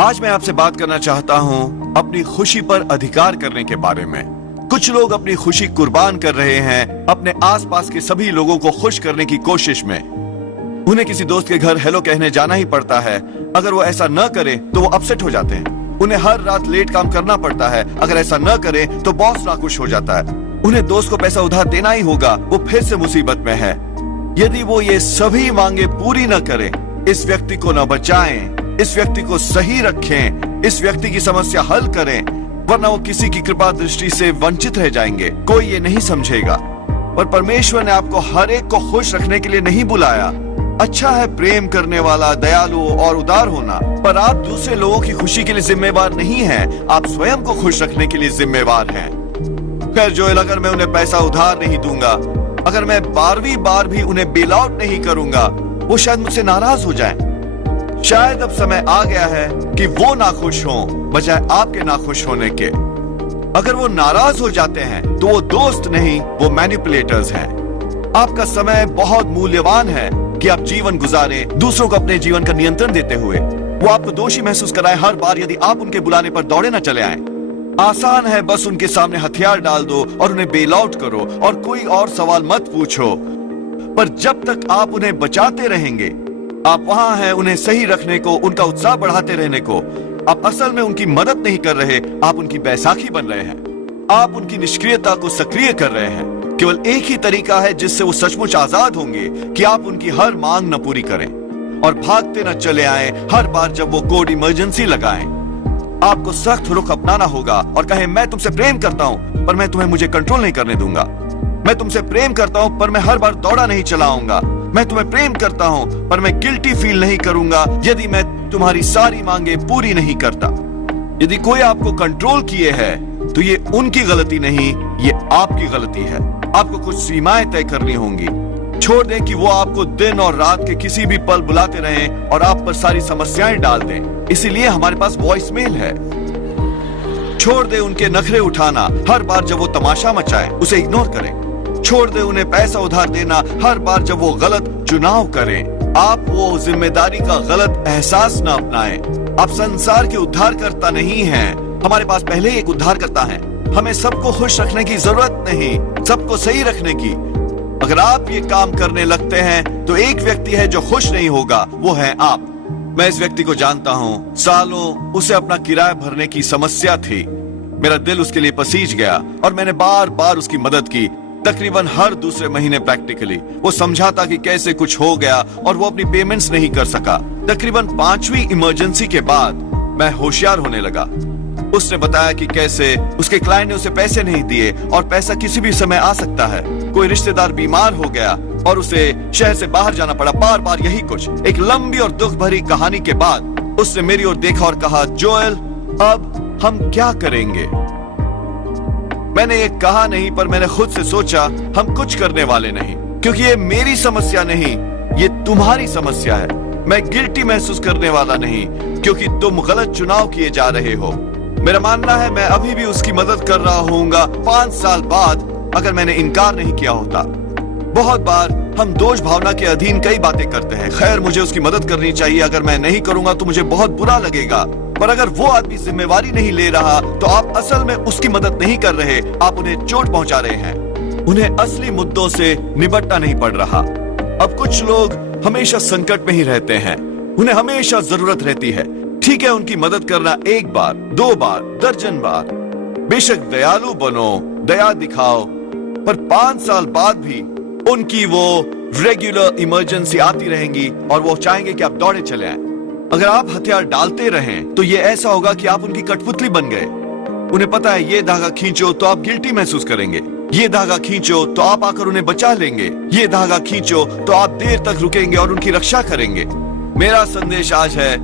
आज मैं आपसे बात करना चाहता हूं अपनी खुशी पर अधिकार करने के बारे में। कुछ लोग अपनी खुशी कुर्बान कर रहे हैं अपने आसपास के सभी लोगों को खुश करने की कोशिश में। उन्हें किसी दोस्त के घर हेलो कहने जाना ही पड़ता है। अगर वो ऐसा न करे तो वो अपसेट हो जाते हैं। उन्हें हर रात लेट काम करना पड़ता है। अगर ऐसा न करे तो बॉस नाखुश हो जाता है। उन्हें दोस्त को पैसा उधार देना ही होगा, वो फिर से मुसीबत में है। यदि वो ये सभी मांगे पूरी न करे, इस व्यक्ति को न बचाएं, इस व्यक्ति को सही रखें, इस व्यक्ति की समस्या हल करें, वरना वो किसी की कृपा दृष्टि से वंचित रह जाएंगे। कोई ये नहीं समझेगा। पर परमेश्वर ने आपको हर एक को खुश रखने के लिए नहीं बुलाया। अच्छा है प्रेम करने वाला, दयालु और उदार होना, पर आप दूसरे लोगों की खुशी के लिए जिम्मेवार नहीं हैं। आप स्वयं को खुश रखने के लिए जिम्मेवार हैं। खैर जोएल, अगर मैं उन्हें पैसा उधार नहीं दूंगा, अगर मैं 12वीं बार भी उन्हें बेल आउट नहीं करूंगा, वो शायद मुझसे नाराज हो जाएं। शायद अब समय आ गया है कि वो नाखुश हों बजाय आपके नाखुश होने के। अगर वो नाराज हो जाते हैं तो वो दोस्त नहीं, वो मैनिपुलेटर्स हैं। आपका समय बहुत मूल्यवान है कि आप जीवन गुजारें दूसरों को अपने जीवन का नियंत्रण देते हुए। वो आपको दोषी महसूस कराए हर बार यदि आप उनके बुलाने पर दौड़े न चले आएं। आसान है, बस उनके सामने हथियार डाल दो और उन्हें बेल आउट करो और कोई और सवाल मत पूछो। पर जब तक आप उन्हें बचाते रहेंगे, आप वहां हैं उन्हें सही रखने को, उनका उत्साह बढ़ाते रहने को। आप असल में उनकी मदद नहीं कर रहे, आप उनकी बैसाखी बन रहे हैं। आप उनकी निष्क्रियता को सक्रिय कर रहे हैं। केवल एक ही तरीका है जिससे वो सचमुच आजाद होंगे कि आप उनकी हर मांग न पूरी करें और भागते न चले आए हर बार जब वो कोड इमरजेंसी लगाएं। आपको सख्त रुख अपनाना होगा और कहें, मैं तुमसे प्रेम करता हूं पर मैं तुम्हें मुझे कंट्रोल नहीं करने दूंगा। मैं तुमसे प्रेम करता हूं पर मैं हर बार दौड़ा नहीं चलाऊंगा। मैं तुम्हें प्रेम करता हूं पर मैं गिल्टी फील नहीं करूंगा यदि मैं तुम्हारी सारी मांगे पूरी नहीं करता। यदि कोई आपको कंट्रोल किए है तो ये उनकी गलती नहीं, ये आपकी गलती है। आपको कुछ सीमाएं तय करनी होंगी। छोड़ दें कि वो आपको दिन और रात के किसी भी पल बुलाते रहें और आप पर सारी समस्याएं डाल दें। इसीलिए हमारे पास वॉइस मेल है। छोड़ दे उनके नखरे उठाना हर बार जब वो तमाशा मचाए, उसे इग्नोर करें। छोड़ दे उन्हें पैसा उधार देना हर बार जब वो गलत चुनाव करें। आप वो जिम्मेदारी का गलत एहसास न अपनाएं। आप संसार के उद्धारकर्ता नहीं हैं। हमारे पास पहले ही एक उद्धारकर्ता है। हमें सबको खुश रखने की जरूरत नहीं, सबको सही रखने की। अगर आप ये काम करने लगते हैं तो एक व्यक्ति है जो खुश नहीं होगा, वो है आप। मैं इस व्यक्ति को जानता हूँ। सालों उसे अपना किराया भरने की समस्या थी। मेरा दिल उसके लिए पसीज गया और मैंने बार बार उसकी मदद की। तकरीबन हर दूसरे महीने प्रैक्टिकली वो समझाता कि कैसे कुछ हो गया और वो अपनी पेमेंट्स नहीं कर सका। तकरीबन 5वीं इमरजेंसी के बाद मैं होशियार होने लगा। उसने बताया कि कैसे उसके क्लाइंट ने उसे पैसे नहीं दिए और पैसा किसी भी समय आ सकता है। कोई रिश्तेदार बीमार हो गया और उसे शहर से बाहर जाना पड़ा। बार बार यही कुछ। एक लंबी और दुख भरी कहानी के बाद उसने मेरी ओर देखा और कहा, जोएल अब हम क्या करेंगे? मैंने ये कहा नहीं, पर मैंने खुद से सोचा हम कुछ करने वाले नहीं, क्योंकि ये मेरी समस्या नहीं, ये तुम्हारी समस्या है। मैं गिल्टी महसूस करने वाला नहीं, क्योंकि तुम गलत चुनाव किए जा रहे हो। मेरा मानना है मैं अभी भी उसकी मदद कर रहा होऊंगा 5 साल बाद अगर मैंने इनकार नहीं किया होता। बहुत बार हम दोष भावना के अधीन कई बातें करते हैं। खैर, मुझे उसकी मदद करनी चाहिए, अगर मैं नहीं करूंगा तो मुझे बहुत बुरा लगेगा। पर अगर वो आदमी जिम्मेवारी नहीं ले रहा तो आप असल में उसकी मदद नहीं कर रहे, आप उन्हें चोट पहुंचा रहे हैं। उन्हें असली मुद्दों से निपटना नहीं पड़ रहा। अब कुछ लोग हमेशा संकट में ही रहते हैं। उन्हें हमेशा जरूरत रहती है। ठीक है, उनकी मदद करना 1 बार, 2 बार, दर्जन बार। बेशक दयालु बनो, दया दिखाओ, पर 5 साल बाद भी उनकी वो रेगुलर इमरजेंसी आती रहेंगी और वो चाहेंगे कि आप दौड़े चले आए। अगर आप हथियार डालते रहें तो ये ऐसा होगा कि आप उनकी कठपुतली बन गए। उन्हें पता है ये धागा खींचो तो आप गिल्टी महसूस करेंगे, ये धागा खींचो तो आप आकर उन्हें बचा लेंगे, ये धागा खींचो तो आप देर तक रुकेंगे और उनकी रक्षा करेंगे। मेरा संदेश आज है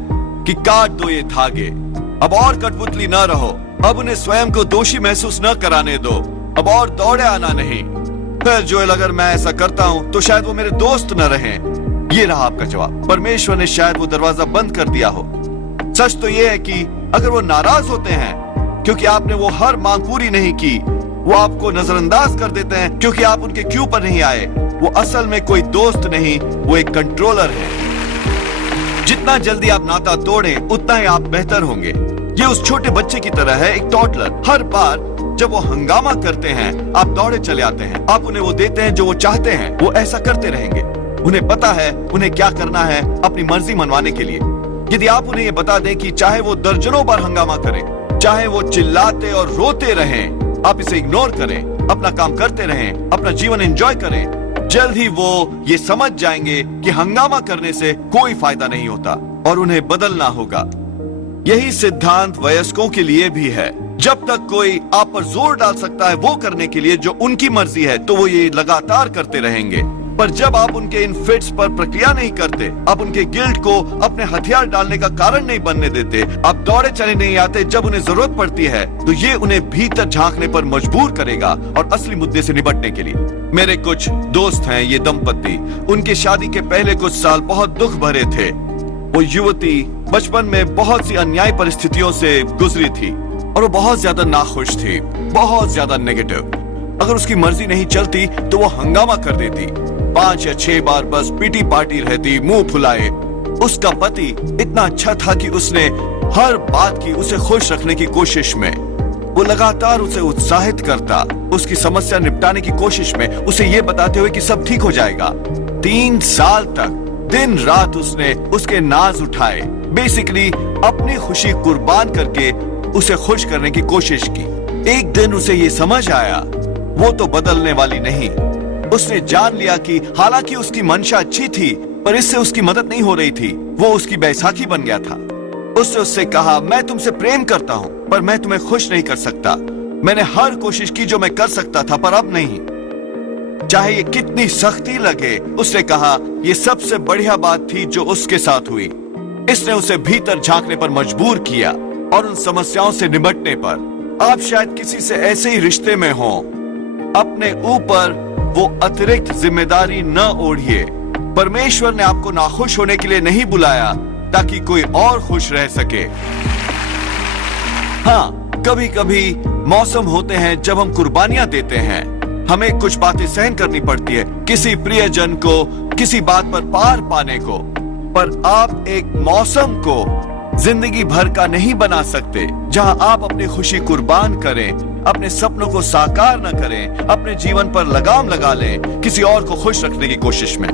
कि काट दो ये धागे। अब और कठपुतली न रहो। अब उन्हें स्वयं को दोषी महसूस न कराने दो। अब और दौड़े आना नहीं। फिर जोएल, अगर मैं ऐसा करता हूँ तो शायद वो मेरे दोस्त न रहें। ये रहा आपका जवाब। परमेश्वर ने शायद वो दरवाजा बंद कर दिया हो। सच तो ये है कि अगर वो नाराज होते हैं क्योंकि आपने वो हर मांग पूरी नहीं की, वो आपको नजरअंदाज कर देते हैं क्योंकि आप उनके क्यों पर नहीं आए, वो असल में कोई दोस्त नहीं, वो एक कंट्रोलर है। जितना जल्दी आप नाता तोड़ें उतना ही आप बेहतर होंगे। ये उस छोटे बच्चे की तरह है, एक टॉडलर। हर बार जब वो हंगामा करते हैं आप दौड़े चले आते हैं, आप उन्हें वो देते हैं जो वो चाहते हैं, वो ऐसा करते रहेंगे। उन्हें पता है उन्हें क्या करना है अपनी मर्जी मनवाने के लिए। यदि आप उन्हें ये बता दें कि चाहे वो दर्जनों बार हंगामा करें, चाहे वो चिल्लाते और रोते रहें, आप इसे इग्नोर करें, अपना काम करते रहें, अपना जीवन एंजॉय करें, जल्द ही वो ये समझ जाएंगे कि हंगामा करने से कोई फायदा नहीं होता और उन्हें बदलना होगा। यही सिद्धांत वयस्कों के लिए भी है। जब तक कोई आप पर जोर डाल सकता है वो करने के लिए जो उनकी मर्जी है, तो वो ये लगातार करते रहेंगे। पर जब आप उनके इन फिट्स पर प्रक्रिया नहीं करते, आप उनके गिल्ट को अपने हथियार डालने का कारण नहीं बनने देते, आप दौड़े चले नहीं आते जब उन्हें जरूरत पड़ती है, तो ये उन्हें भीतर झांकने पर मजबूर करेगा और असली मुद्दे से निपटने के लिए। मेरे कुछ दोस्त हैं, ये दंपति, उनकी शादी के पहले कुछ साल बहुत दुख भरे थे। वो युवती बचपन में बहुत सी अन्याय परिस्थितियों से गुजरी थी और वो बहुत ज्यादा नाखुश थी, बहुत ज्यादा नेगेटिव। अगर उसकी मर्जी नहीं चलती तो वो हंगामा कर देती। 5 या 6 बार बस पीटी पार्टी रहती, मुंह फुलाए। उसका पति इतना अच्छा था कि उसने हर बात की उसे खुश रखने की कोशिश में। वो लगातार उसे उत्साहित करता, उसकी समस्या निपटाने की कोशिश में, उसे ये बताते हुए कि सब ठीक हो जाएगा। 3 साल तक दिन रात उसने उसके नाज उठाए, बेसिकली अपनी खुशी कुर्बान करके उसे खुश करने की कोशिश की। एक दिन उसे ये समझ आया वो तो बदलने वाली नहीं। उसने जान लिया कि हालांकि उसकी मंशा अच्छी थी, पर इससे उसकी मदद नहीं हो रही थी। वो उसकी बैसाखी बन गया था। उसने उससे कहा, मैं तुमसे प्रेम करता हूं, पर मैं तुम्हें खुश नहीं कर सकता। मैंने हर कोशिश की जो मैं कर सकता था, पर अब नहीं, चाहे ये कितनी सख्ती लगे। उसने कहा, ये सबसे बढ़िया बात थी जो उसके साथ हुई। इसने उसे भीतर झांकने पर मजबूर किया और उन समस्याओं से निपटने पर। आप शायद किसी से ऐसे ही रिश्ते में हो। अपने ऊपर वो अतिरिक्त जिम्मेदारी न ओढ़िए। परमेश्वर ने आपको नाखुश होने के लिए नहीं बुलाया ताकि कोई और खुश रह सके। हाँ, कभी कभी मौसम होते हैं जब हम कुर्बानियां देते हैं। हमें कुछ बातें सहन करनी पड़ती है किसी प्रियजन को, किसी बात पर पार पाने को। पर आप एक मौसम को जिंदगी भर का नहीं बना सकते जहां आप अपनी खुशी कुर्बान करें, अपने सपनों को साकार न करें, अपने जीवन पर लगाम लगा लें किसी और को खुश रखने की कोशिश में।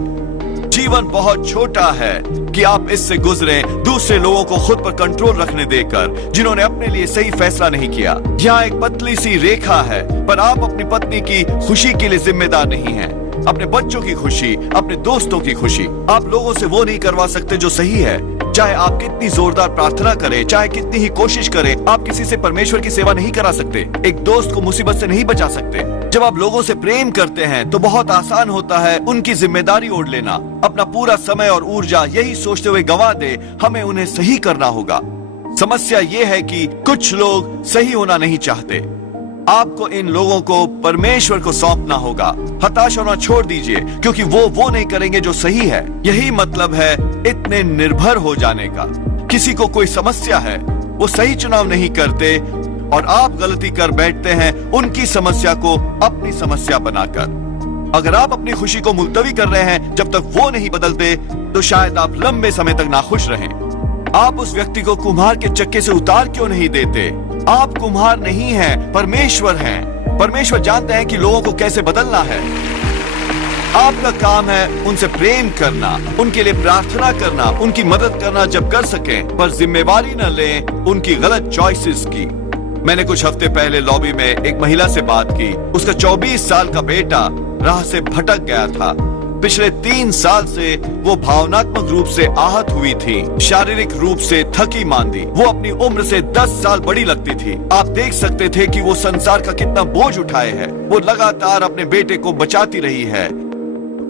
जीवन बहुत छोटा है कि आप इससे गुजरे दूसरे लोगों को खुद पर कंट्रोल रखने देकर, जिन्होंने अपने लिए सही फैसला नहीं किया। यहाँ एक पतली सी रेखा है, पर आप अपनी पत्नी की खुशी के लिए जिम्मेदार नहीं हैं। अपने बच्चों की खुशी, अपने दोस्तों की खुशी आप लोगों से वो नहीं करवा सकते जो सही है। चाहे आप कितनी जोरदार प्रार्थना करें, चाहे कितनी ही कोशिश करें, आप किसी से परमेश्वर की सेवा नहीं करा सकते। एक दोस्त को मुसीबत से नहीं बचा सकते। जब आप लोगों से प्रेम करते हैं तो बहुत आसान होता है उनकी जिम्मेदारी ओढ़ लेना, अपना पूरा समय और ऊर्जा यही सोचते हुए गंवा दे हमें उन्हें सही करना होगा। समस्या ये है कि कुछ लोग सही होना नहीं चाहते। आपको इन लोगों को परमेश्वर को सौंपना होगा। हताश होना छोड़ दीजिए, क्योंकि वो नहीं करेंगे जो सही है। यही मतलब है इतने निर्भर हो जाने का। किसी को कोई समस्या है, वो सही चुनाव नहीं करते और आप गलती कर बैठते हैं उनकी समस्या को अपनी समस्या बनाकर। अगर आप अपनी खुशी को मुलतवी कर रहे हैं जब तक वो नहीं बदलते, तो शायद आप लंबे समय तक नाखुश रहें। आप उस व्यक्ति को कुम्हार के चक्के से उतार क्यों नहीं देते? आप कुम्हार नहीं हैं, परमेश्वर हैं। परमेश्वर जानते हैं कि लोगों को कैसे बदलना है। आपका काम है उनसे प्रेम करना, उनके लिए प्रार्थना करना, उनकी मदद करना जब कर सकें, पर जिम्मेवारी न लें उनकी गलत चॉइसेस की। मैंने कुछ हफ्ते पहले लॉबी में एक महिला से बात की। उसका 24 साल का बेटा राह से भटक गया था। पिछले 3 साल से वो भावनात्मक रूप से आहत हुई थी, शारीरिक रूप से थकी मांदी। वो अपनी उम्र से 10 साल बड़ी लगती थी। आप देख सकते थे कि वो संसार का कितना बोझ उठाए है। वो लगातार अपने बेटे को बचाती रही है,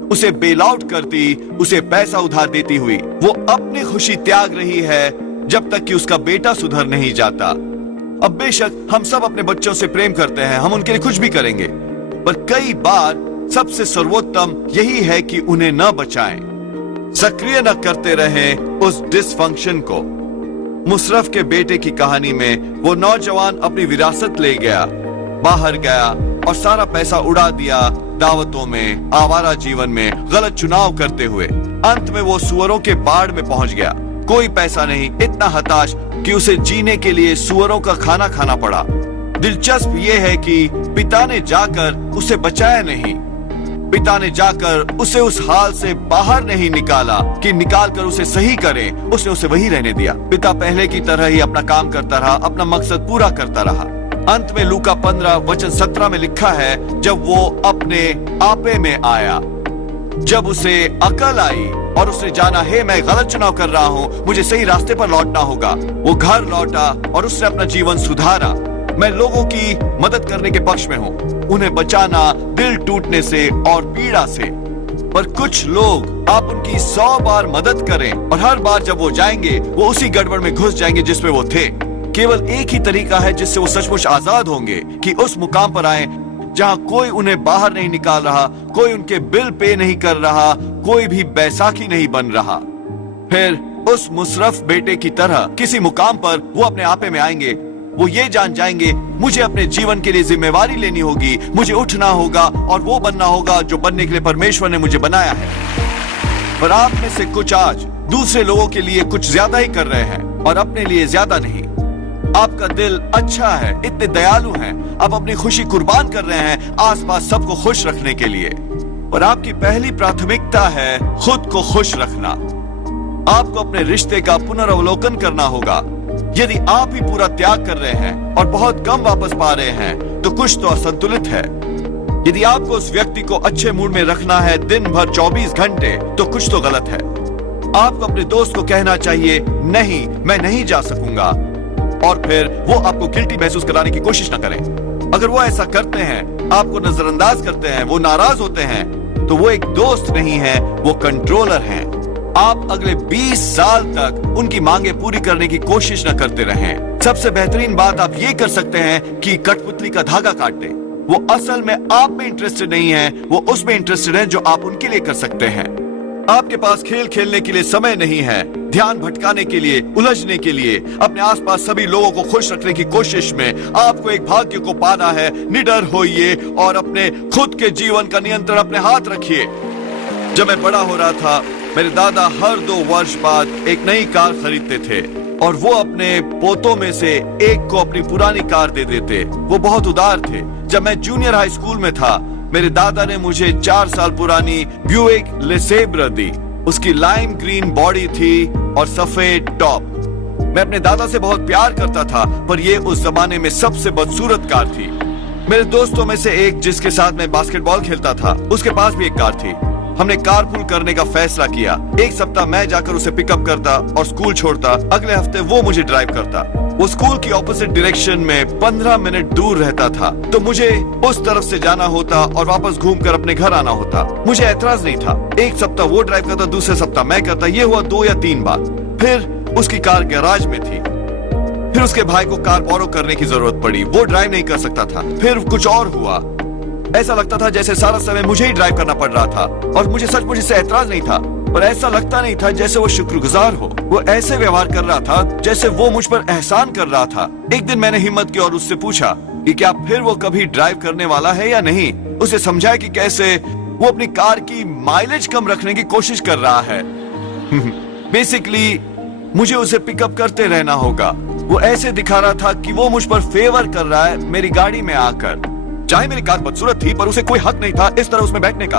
उसे बेल आउट करती, उसे पैसा उधार देती हुई। वो अपनी खुशी त्याग रही है जब तक कि उसका बेटा सुधर नहीं जाता। अब बेशक हम सब अपने बच्चों से प्रेम करते हैं, हम उनके लिए कुछ भी करेंगे, पर कई बार सबसे सर्वोत्तम यही है कि उन्हें न बचाएं, सक्रिय न करते रहें उस डिसफंक्शन को। मुशर्रफ के बेटे की कहानी में वो नौजवान अपनी विरासत ले गया, बाहर गया और सारा पैसा उड़ा दिया दावतों में, आवारा जीवन में, गलत चुनाव करते हुए। अंत में वो सुअरों के बाड़ में पहुंच गया। कोई पैसा नहीं, इतना हताश कि उसे जीने के लिए सुअरों का खाना खाना पड़ा। दिलचस्प ये है कि पिता ने जाकर उसे बचाया नहीं, पिता ने जाकर उसे उस हाल से बाहर नहीं निकाला कि निकालकर उसे सही करे, उसने उसे वही रहने दिया। पिता पहले की तरह ही अपना काम करता रहा, अपना मकसद पूरा करता रहा। अंत में लूका 15 वचन 17 में लिखा है, जब वो अपने आपे में आया, जब उसे अकल आई और उसने जाना है मैं गलत चुनाव कर रहा हूँ, मुझे सही रास्ते पर लौटना होगा, वो घर लौटा और उसने अपना जीवन सुधारा। मैं लोगों की मदद करने के पक्ष में हूँ, उन्हें बचाना दिल टूटने से और पीड़ा से। पर कुछ लोग, आप उनकी 100 बार मदद करें और हर बार जब वो जाएंगे वो उसी गड़बड़ में घुस जाएंगे जिसमें वो थे। केवल एक ही तरीका है जिससे वो सचमुच आजाद होंगे कि उस मुकाम पर आए जहां कोई उन्हें बाहर नहीं निकाल रहा, कोई उनके बिल पे नहीं कर रहा, कोई भी बैसाखी नहीं बन रहा। फिर उस मुशर्रफ बेटे की तरह किसी मुकाम पर वो अपने आपे में आएंगे। वो ये जान जाएंगे, मुझे अपने जीवन के लिए जिम्मेवारी लेनी होगी, मुझे उठना होगा और वो बनना होगा जो बनने के लिए परमेश्वर ने मुझे बनाया है। पर आप में से कुछ आज दूसरे लोगों के लिए कुछ ज्यादा ही कर रहे हैं और अपने लिए ज्यादा नहीं। आपका दिल अच्छा है, इतने दयालु हैं, आप अपनी खुशी कुर्बान कर रहे हैं आसपास सबको खुश रखने के लिए। पर आपकी पहली प्राथमिकता है खुद को खुश रखना। आपको अपने रिश्ते का पुनर्अवलोकन करना होगा। यदि आप ही पूरा त्याग कर रहे हैं और बहुत कम वापस पा रहे हैं तो कुछ तो असंतुलित है। यदि आपको उस व्यक्ति को अच्छे मूड में रखना है दिन भर 24 घंटे तो कुछ तो गलत है। आपको अपने दोस्त को कहना चाहिए, नहीं मैं नहीं जा सकूंगा, और फिर वो आपको गिल्टी महसूस कराने की कोशिश न करें। अगर वो ऐसा करते हैं, आपको नजरअंदाज करते हैं, वो नाराज होते हैं, तो वो एक दोस्त नहीं है, वो कंट्रोलर हैं। आप अगले 20 साल तक उनकी मांगे पूरी करने की कोशिश न करते रहें। सबसे बेहतरीन बात आप ये कर सकते हैं कि कठपुतली का धागा काट दें। वो असल में आप में इंटरेस्टेड नहीं है, वो उसमें इंटरेस्टेड है जो आप उनके लिए कर सकते हैं। आपके पास खेल खेलने के लिए समय नहीं है, ध्यान भटकाने के लिए, उलझने के लिए, अपने आसपास सभी लोगों को खुश रखने की कोशिश में आपको एक भाग्य को पाना है। निडर होइए और अपने खुद के जीवन का नियंत्रण अपने हाथ रखिए। जब मैं बड़ा हो रहा था, मेरे दादा हर 2 वर्ष बाद एक नई कार खरीदते थे और वो अपने पोतों में से एक को अपनी पुरानी कार दे देते। वो बहुत उदार थे। जब मैं जूनियर हाई स्कूल में था, मेरे दादा ने मुझे 4 साल पुरानी ब्यूइक लेसेब्रा दी। उसकी लाइम ग्रीन बॉडी थी और सफेद टॉप। मैं अपने दादा से बहुत प्यार करता था, पर ये उस जमाने में सबसे बदसूरत कार थी। मेरे दोस्तों में से एक, जिसके साथ मैं बास्केटबॉल खेलता था, उसके पास भी एक कार थी। हमने कारपूल करने का फैसला किया। एक सप्ताह मैं जाकर उसे पिकअप करता और स्कूल छोड़ता, अगले हफ्ते वो मुझे ड्राइव करता। वो स्कूल की ऑपोजिट डायरेक्शन में 15 मिनट दूर रहता था, तो मुझे उस तरफ से जाना होता और वापस घूमकर अपने घर आना होता। मुझे ऐतराज नहीं था। एक सप्ताह वो ड्राइव करता, दूसरे सप्ताह मैं करता। ये हुआ 2 या 3 बार। फिर उसकी कार गैराज में थी। फिर उसके भाई को कार बोरो करने की जरूरत पड़ी, वो ड्राइव नहीं कर सकता था। फिर कुछ और हुआ। ऐसा लगता था जैसे सारा समय मुझे ही ड्राइव करना पड़ रहा था, और मुझे सचमुच इससे ऐतराज नहीं था, पर ऐसा लगता नहीं था जैसे वो शुक्रगुजार हो। वो ऐसे व्यवहार कर रहा था जैसे वो मुझ पर एहसान कर रहा था। एक दिन मैंने हिम्मत की और उससे पूछा कि क्या फिर वो कभी ड्राइव करने वाला है या नहीं। उसे समझाया कि कैसे वो अपनी कार की माइलेज कम रखने की कोशिश कर रहा है। बेसिकली मुझे उसे पिकअप करते रहना होगा। वो ऐसे दिखा रहा था कि वो मुझ पर फेवर कर रहा है मेरी गाड़ी में आकर। चाहे मेरी कार बदसूरत थी, पर उसे कोई हक नहीं था इस तरह उसमें बैठने का।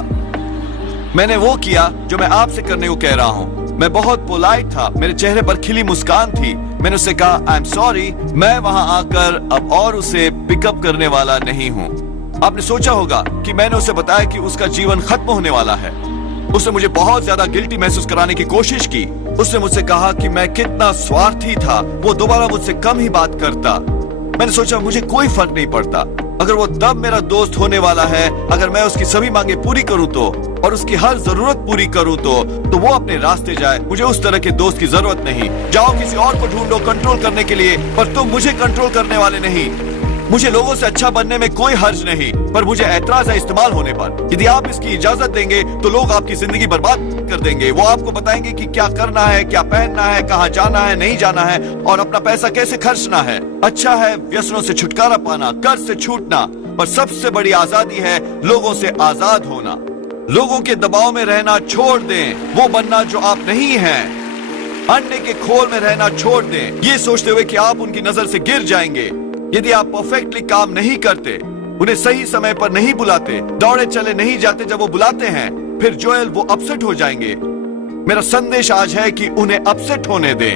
मैंने वो किया जो मैं आपसे करने को कह रहा हूँ। मैं बहुत पोलाइट था, मेरे चेहरे पर खिली मुस्कान थी। मैंने उससे कहा, आई एम सॉरी, मैं वहां आकर अब और उसे पिकअप करने वाला नहीं हूँ। आपने सोचा होगा कि मैंने उसे बताया कि उसका जीवन खत्म होने वाला है। उसने मुझे बहुत ज्यादा गिल्टी महसूस कराने की कोशिश की। उसने मुझसे कहा कि मैं कितना स्वार्थी था, वो दोबारा मुझसे कम ही बात करता। मैंने सोचा मुझे कोई फर्क नहीं पड़ता, अगर वो तब मेरा दोस्त होने वाला है, अगर मैं उसकी सभी मांगे पूरी करूं तो, और उसकी हर जरूरत पूरी करूं तो वो अपने रास्ते जाए। मुझे उस तरह के दोस्त की जरूरत नहीं। जाओ किसी और को ढूंढो कंट्रोल करने के लिए, पर तुम मुझे कंट्रोल करने वाले नहीं। मुझे लोगों से अच्छा बनने में कोई हर्ज नहीं, पर मुझे ऐतराज है इस्तेमाल होने पर। यदि आप इसकी इजाजत देंगे तो लोग आपकी जिंदगी बर्बाद कर देंगे। वो आपको बताएंगे कि क्या करना है, क्या पहनना है, कहाँ जाना है, नहीं जाना है, और अपना पैसा कैसे खर्चना है। अच्छा है व्यसनों से छुटकारा पाना, कर्ज से छूटना, पर सबसे बड़ी आजादी है लोगों से आजाद होना। लोगों के दबाव में रहना छोड़ दें, वो बनना जो आप नहीं हैं। अंडे के खोल में रहना छोड़ दें, ये सोचते हुए कि आप उनकी नजर से गिर जाएंगे। यदि आप परफेक्टली काम नहीं करते, उन्हें सही समय पर नहीं बुलाते, दौड़े चले नहीं जाते जब वो बुलाते हैं, फिर जोएल वो अपसेट हो जाएंगे। मेरा संदेश आज है कि उन्हें अपसेट होने दें।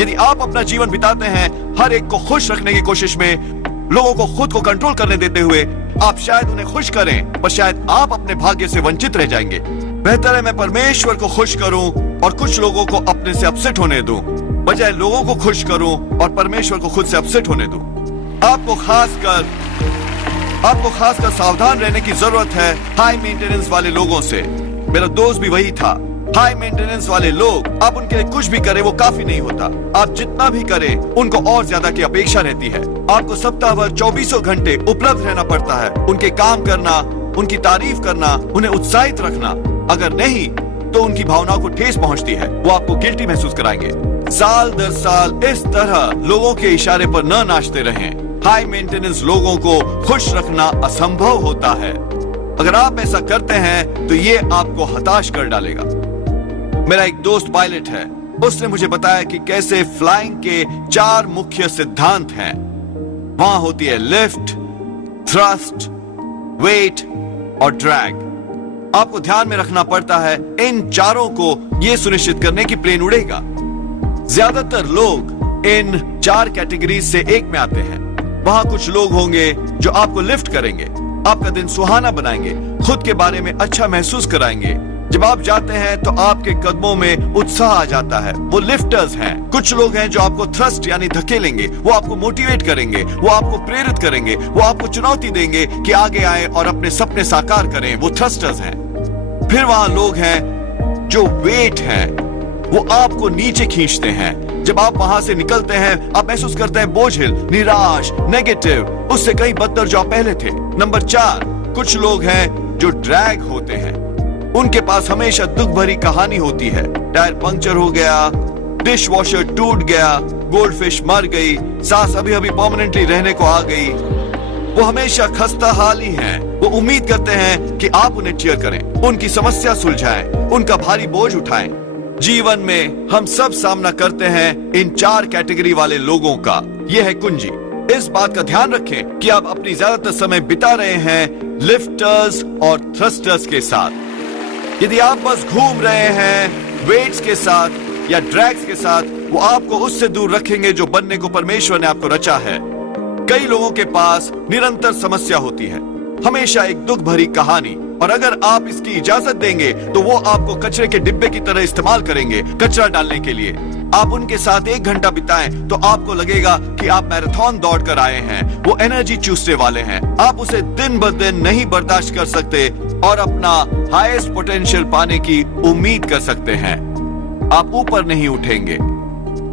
यदि आप अपना जीवन बिताते हैं हर एक को खुश रखने की कोशिश में, लोगों को खुद को कंट्रोल करने देते हुए, आप शायद उन्हें खुश करें, पर शायद आप अपने भाग्य से वंचित रह जाएंगे। बेहतर है मैं परमेश्वर को खुश करूं और कुछ लोगों को अपने से अपसेट होने दूं, बजाय लोगों को खुश करूं और परमेश्वर को खुद से अपसेट होने दूं। आपको खासकर सावधान रहने की जरूरत है हाई मेंटेनेंस वाले लोगों से। मेरा दोस्त भी वही था। हाई मेंटेनेंस वाले लोग, आप उनके लिए कुछ भी करें वो काफी नहीं होता। आप जितना भी करें उनको और ज्यादा की अपेक्षा रहती है। आपको सप्ताह भर 24 घंटे उपलब्ध रहना पड़ता है, उनके काम करना, उनकी तारीफ करना, उन्हें उत्साहित रखना। अगर नहीं तो उनकी भावनाओं को ठेस पहुंचती है, वो आपको गिल्टी महसूस कराएंगे। साल दर साल इस तरह लोगों के इशारे पर न नाचते रहें। हाई मेंटेनेंस लोगों को खुश रखना असंभव होता है। अगर आप ऐसा करते हैं तो ये आपको हताश कर डालेगा। मेरा एक दोस्त पायलट है, उसने मुझे बताया कि कैसे फ्लाइंग के 4 मुख्य सिद्धांत हैं। वहां होती है लिफ्ट, थ्रस्ट, वेट और ड्रैग। आपको ध्यान में रखना पड़ता है इन चारों को यह सुनिश्चित करने की प्लेन उड़ेगा। ज्यादातर लोग इन 4 कैटेगरीज से एक में आते हैं। वहां कुछ लोग होंगे जो आपको लिफ्ट करेंगे, आपका दिन सुहाना बनाएंगे, खुद के बारे में अच्छा महसूस कराएंगे। जब आप जाते हैं तो आपके कदमों में उत्साह आ जाता है, वो लिफ्टर्स हैं। कुछ लोग हैं जो आपको थ्रस्ट यानी धकेलेंगे, वो आपको मोटिवेट करेंगे, वो आपको प्रेरित करेंगे, वो आपको चुनौती देंगे कि आगे आए और अपने सपने साकार करें, वो थ्रस्टर्स हैं। फिर वहां लोग हैं जो वेट हैं, वो आपको नीचे खींचते हैं। जब आप वहां से निकलते हैं आप महसूस करते हैं बोझिल, निराश, नेगेटिव, उससे कहीं बदतर जो आप पहले थे। नंबर 4, कुछ लोग हैं जो ड्रैग होते हैं। उनके पास हमेशा दुख भरी कहानी होती है। टायर पंक्चर हो गया, डिश वॉशर टूट गया, गोल्ड फिश मर गई, सास अभी अभी परमानेंटली रहने को आ गई। वो हमेशा खस्ता हाल ही हैं। वो उम्मीद करते हैं कि आप उन्हें चीयर करें, उनकी समस्या सुलझाएं, उनका भारी बोझ उठाएं। जीवन में हम सब सामना करते हैं इन 4 कैटेगरी वाले लोगों का। यह है कुंजी। इस बात का ध्यान रखें कि आप अपनी ज्यादातर समय बिता रहे हैं लिफ्टर्स और थ्रस्टर्स के साथ। यदि आप बस घूम रहे हैं वेट्स के साथ या ड्रैग्स के साथ, वो आपको उससे दूर रखेंगे जो बनने को परमेश्वर ने आपको रचा है। कई लोगों के पास निरंतर समस्या होती है, हमेशा एक दुख भरी कहानी, और अगर आप इसकी इजाजत देंगे तो वो आपको कचरे के डिब्बे की तरह इस्तेमाल करेंगे, कचरा डालने के लिए। आप उनके साथ 1 घंटा बिताएं तो आपको लगेगा कि आप मैराथन दौड़ कर आए हैं। वो एनर्जी चूसने वाले हैं, आप उसे दिन ब दिन नहीं बर्दाश्त कर सकते और अपना हाईएस्ट पोटेंशियल पाने की उम्मीद कर सकते हैं। आप ऊपर नहीं उठेंगे,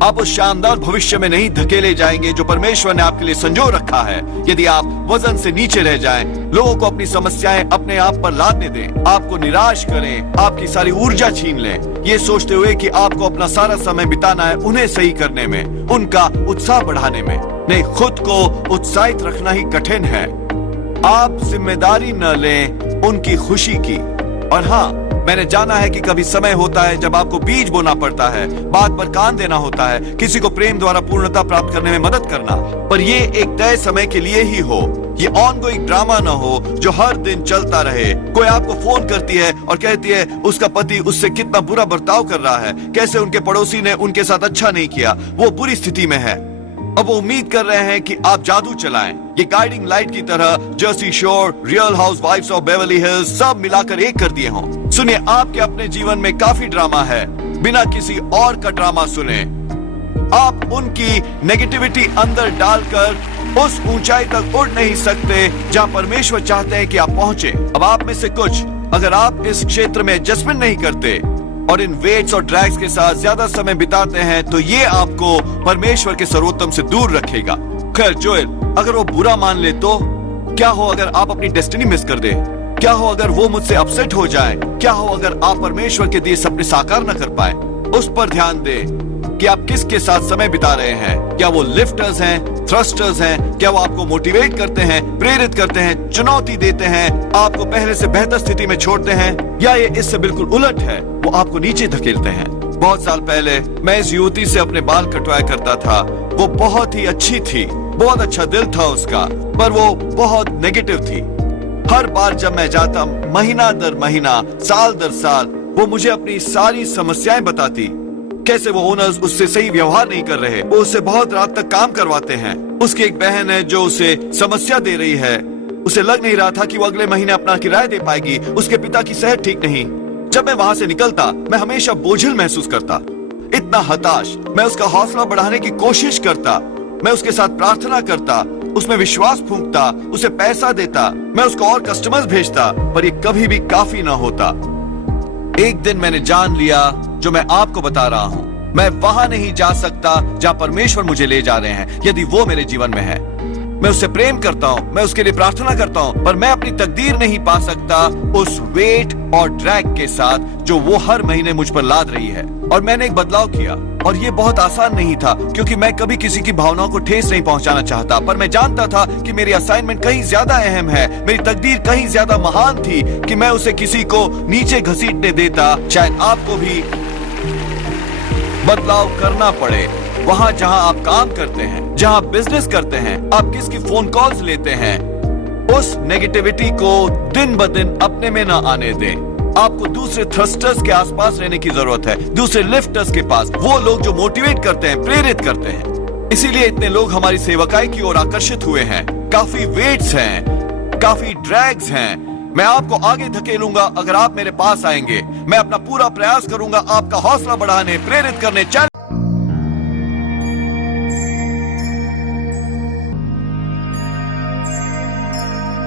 आप उस शानदार भविष्य में नहीं धकेले जाएंगे जो परमेश्वर ने आपके लिए संजो रखा है। यदि आप वजन से नीचे रह जाएं, लोगों को अपनी समस्याएं अपने आप पर लादने दें, आपको निराश करें, आपकी सारी ऊर्जा छीन लें, ये सोचते हुए कि आपको अपना सारा समय बिताना है उन्हें सही करने में, उनका उत्साह बढ़ाने में, नहीं, खुद को उत्साहित रखना ही कठिन है। आप जिम्मेदारी न लें उनकी खुशी की। और हाँ, मैंने जाना है कि कभी समय होता है जब आपको बीज बोना पड़ता है, बात पर कान देना होता है, किसी को प्रेम द्वारा पूर्णता प्राप्त करने में मदद करना, पर ये एक तय समय के लिए ही हो। ये ऑनगोइंग ड्रामा न हो जो हर दिन चलता रहे। कोई आपको फोन करती है और कहती है उसका पति उससे कितना बुरा बर्ताव कर रहा है, कैसे उनके पड़ोसी ने उनके साथ अच्छा नहीं किया, वो बुरी स्थिति में है। अब वो उम्मीद कर रहे हैं कि आप जादू चलाएं। ये गाइडिंग लाइट की तरह जर्सी शोर, रियल हाउसवाइफ्स ऑफ बेवर्ली हिल्स सब मिलाकर एक कर दिए हों। सुनिए, आपके अपने जीवन में काफी ड्रामा है, बिना किसी और का ड्रामा सुने। आप उनकी नेगेटिविटी अंदर डालकर उस ऊंचाई तक उड़ नहीं सकते जहां परमेश्वर चाहते हैं कि आप पहुंचे। अब आप में से कुछ, अगर आप इस क्षेत्र में एडजस्टमेंट नहीं करते और इन वेट्स और ड्रैग्स के साथ ज्यादा समय बिताते हैं तो ये आपको परमेश्वर के सर्वोत्तम से दूर रखेगा। खैर जोएल, अगर वो बुरा मान ले तो क्या हो अगर आप अपनी डेस्टिनी मिस कर दे? क्या हो अगर वो मुझसे अपसेट हो जाए? क्या हो अगर आप परमेश्वर के दिए सपने साकार न कर पाए? उस पर ध्यान दें कि आप किसके साथ समय बिता रहे हैं। क्या वो लिफ्टर्स हैं, थ्रस्टर्स हैं? क्या वो आपको मोटिवेट करते हैं, प्रेरित करते हैं, चुनौती देते हैं, आपको पहले से बेहतर स्थिति में छोड़ते हैं? या ये इससे बिल्कुल उलट है, वो आपको नीचे धकेलते हैं? बहुत साल पहले मैं इस युवती से अपने बाल कटवाया करता था। वो बहुत ही अच्छी थी, बहुत अच्छा दिल था उसका, पर वो बहुत नेगेटिव थी। हर बार जब मैं जाता, महीना दर महीना, साल दर साल, वो मुझे अपनी सारी समस्याएं बताती। कैसे वो ओनर्स उससे सही व्यवहार नहीं कर रहे, वो उससे बहुत रात तक काम करवाते हैं। उसकी एक बहन है जो उसे समस्या दे रही है। उसे लग नहीं रहा था कि वो अगले महीने अपना किराया दे पाएगी। उसके पिता की सेहत ठीक नहीं। जब मैं वहां से निकलता, मैं हमेशा बोझिल महसूस करता, इतना हताश। मैं उसका हौसला बढ़ाने की कोशिश करता, मैं उसके साथ प्रार्थना करता, उसमें विश्वास फूंकता, उसे पैसा देता, मैं उसको और कस्टमर्स भेजता, पर ये कभी भी काफी ना होता। एक दिन मैंने जान लिया जो मैं आपको बता रहा हूं। मैं वहां नहीं जा सकता जहां परमेश्वर मुझे ले जा रहे हैं, यदि वो मेरे जीवन में है। मैं उससे प्रेम करता हूं, मैं उसके लिए प्रार्थना करता हूं, पर मैं अपनी तकदीर नहीं पा सकता उस वेट और ड्रैग के साथ जो वो हर महीने मुझ पर लाद रही है। और मैंने एक बदलाव किया, और ये बहुत आसान नहीं था, क्योंकि मैं कभी किसी की भावनाओं को ठेस नहीं पहुंचाना चाहता। पर मैं जानता था कि मेरी असाइनमेंट कहीं ज्यादा अहम है, मेरी तकदीर कहीं ज्यादा महान थी कि मैं उसे किसी को नीचे घसीटने देता। शायद आपको भी बदलाव करना पड़े। वहां जहां आप काम करते हैं, जहां आप बिजनेस करते हैं, आप किसकी फोन कॉल्स लेते हैं, उस नेगेटिविटी को दिन ब दिन अपने में ना आने दें। आपको दूसरे थ्रस्टर्स के आसपास रहने की जरूरत है, दूसरे लिफ्टर्स के पास, वो लोग जो मोटिवेट करते हैं, प्रेरित करते हैं। इसीलिए इतने लोग हमारी सेवकाई की ओर आकर्षित हुए हैं। काफी वेट्स हैं, काफी ड्रैग्स हैं। मैं आपको आगे धकेलूंगा अगर आप मेरे पास आएंगे। मैं अपना पूरा प्रयास करूंगा आपका हौसला बढ़ाने, प्रेरित करने, चैलेंज